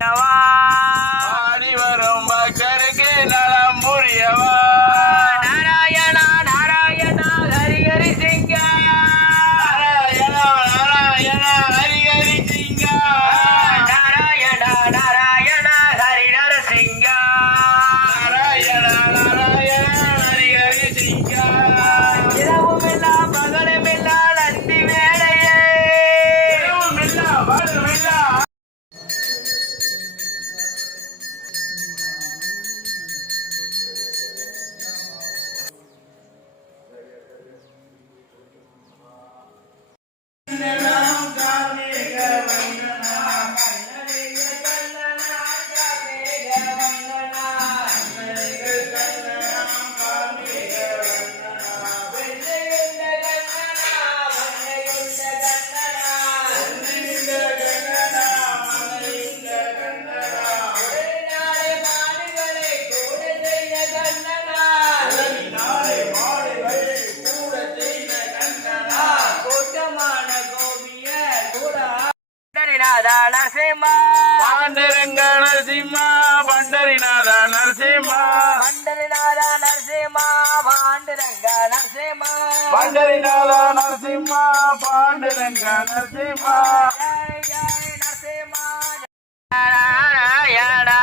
ஆடி வரும் பக்தருக்கு நலம் புரியவா நாராயணா நாராயணா ஹரி ஹரி சிங்கா நாராயணா நாராயணா ஹரி ஹரி சிங்கா நாராயணா நாராயணா ஹரி நரசிங்கா நாராயணா நாராயணா ஹரி ஹரி சிங்கா இரவுமில்லா பகலுமில்லா நந்தி வேளையே இரவுமில்லா பகலுமில்லா நரசிம்மா பாண்டரங்க நரசிம்மா பண்டரிநாத நரசிம்மா பண்டரிநாத நரசிம்மா பாண்டுரங்க நரசிம்மா பண்டரிநாத நரசிம்மா பாண்டரங்க நரசிம்மா ஜெய ஜெய நரசிம்மா நாராயணா